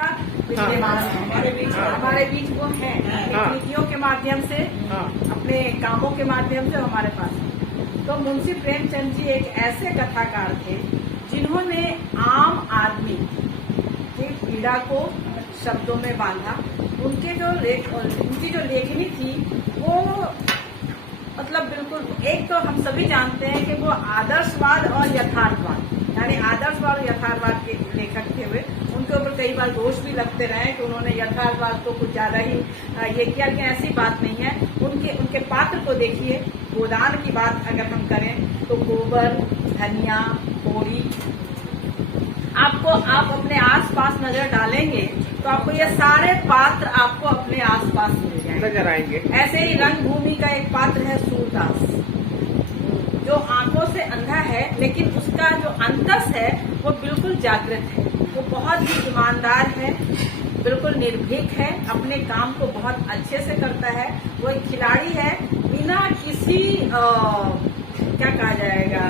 विद्यमान हमारे बीच वो हैं नीतियों के माध्यम से, अपने कामों के माध्यम से हमारे पास है। तो मुंशी प्रेमचंद जी एक ऐसे कथाकार थे जिन्होंने आम आदमी की पीड़ा को शब्दों में बांधा। उनकी जो लेखनी थी वो मतलब बिल्कुल, एक तो हम सभी जानते हैं कि वो आदर्शवाद और यथार्थवाद, यानी आदर्शवाद और यथार्थवाद के लेखक थे। वे उनके ऊपर कई बार दोष भी लगते रहे कि उन्होंने यथार्थवाद को कुछ ज्यादा ही ये किया, लेकिन ऐसी बात नहीं है। उनके पात्र को देखिए। गोदान की बात अगर हम करें तो गोबर, धनिया, पोड़ी, आप अपने आसपास नजर डालेंगे तो आपको ये सारे पात्र आपको अपने आसपास मिल जाएंगे, नजर आएंगे। ऐसे ही रंगभूमि का एक पात्र है सूरदास, जो आंखों से अंधा है लेकिन उसका जो अंतस है वो बिल्कुल जागृत है। वो बहुत ही ईमानदार है, बिल्कुल निर्भीक है, अपने काम को बहुत अच्छे से करता है। वो एक खिलाड़ी है, बिना किसी क्या कहा जाएगा,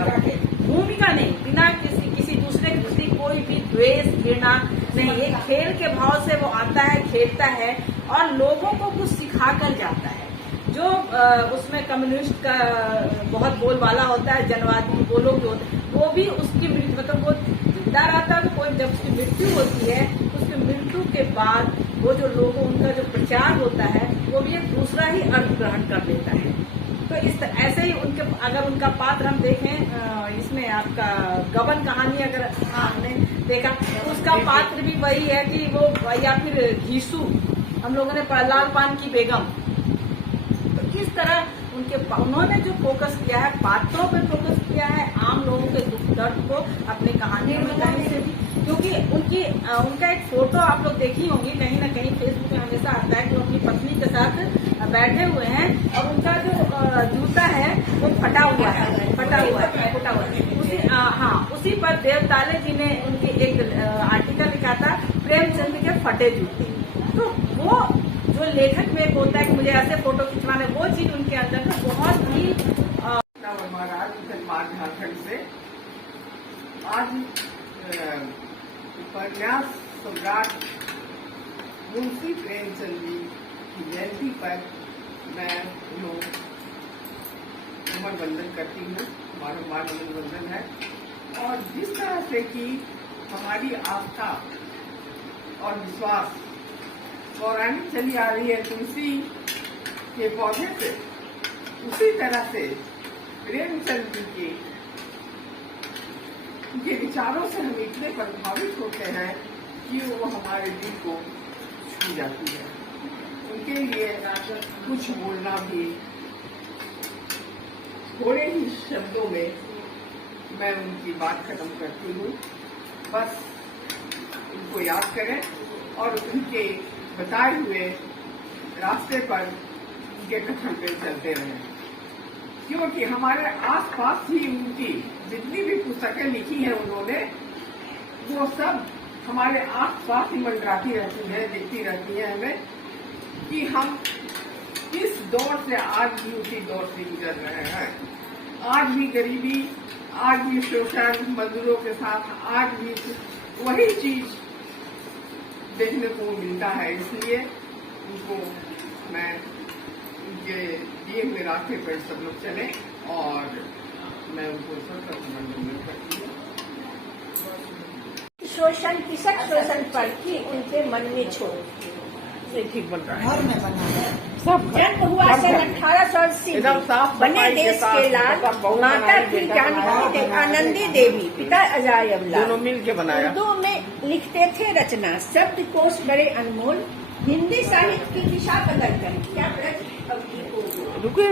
भूमिका नहीं, बिना किसी दूसरे के प्रति कोई भी द्वेष, घृणा नहीं। एक खेल के भाव से वो आता है, खेलता है और लोगों को कुछ सिखा कर जाता है। जो उसमें कम्युनिस्ट का बहुत बोलबाला होता है, जनवादी वो लोग जो होते हैं, वो भी उसकी मृत्यु, मतलब वो जिंदा रहता है तो कोई जब उसकी मृत्यु होती है, उसकी मृत्यु के बाद वो जो लोगों उनका जो प्रचार होता है वो भी एक दूसरा ही अर्थ ग्रहण कर लेता है। तो ऐसे ही अगर उनका पात्र हम देखें, इसमें आपका गबन कहानी अगर आपने देखा तो उसका पात्र भी वही है कि वो, या फिर घीसू हम लोगों ने लाल पान की बेगम। तो किस तरह उन्होंने जो फोकस किया है, पात्रों पे फोकस किया है, आम लोगों के दुख दर्द को अपनी कहानी में बताने से भी। क्योंकि उनका एक फोटो आप लोग देखी होंगी, कहीं ना कहीं फेसबुक में हमेशा आता है कि वो अपनी पत्नी के साथ बैठे हुए हैं और उनका जो जूता है वो फटा हुआ है। उसी पर देवताले जी ने उनकी एक आर्टिकल लिखा था, प्रेमचंद के फटे जूते। तो वो जो लेखक में होता है कि मुझे ऐसे फोटो खिंचवाने, वो चीज उनके अंदर तो बहुत ही महाराज झारखंड से आज उपन्यास सम्राट मुंशी प्रेमचंद जी की जयंती पर मैं नमन वंदन करती हूँ। बारम्बार नमन वंदन है। और जिस तरह से कि हमारी आस्था और विश्वास पौराणिक चली आ रही है तुलसी के पौधे से, उसी तरह से प्रेमचंद जी के विचारों से हम इतने प्रभावित होते हैं कि वो हमारे दिल को छू जाती है। उनके लिए कुछ बोलना भी थोड़े ही शब्दों में मैं उनकी बात खत्म करती हूँ। बस उनको याद करें और उनके बताए हुए रास्ते पर उनके कथन पे चलते रहें, क्योंकि हमारे आसपास ही उनकी जितनी भी पुस्तकें लिखी हैं उन्होंने, वो सब हमारे आसपास ही मंडराती रहती है, दिखती रहती है हमें कि हम किस दौर से आज भी उसी दौर से गुजर रहे हैं। आज भी गरीबी, आज भी शोषण, मजदूरों के साथ आज भी वही चीज देखने को मिलता है। इसलिए उनको मैं उनके दिए हुए रास्ते पर सब लोग चले और मैं उनको सतत नमन करती हूँ। शोषण, किसक शोषण पर की उनके मन में छोड़ ठीक बन रहा है। घर में बना है सब। जन्म हुआ सन 1880 बने देश के लाल, माता थी जानकी आनंदी देवी, पिता अजय अबलाल। दोनों मिल के बनाया। उर्दू में लिखते थे रचना, शब्द कोश बड़े अनमोल, हिंदी साहित्य की दिशा बदल कर क्या रुको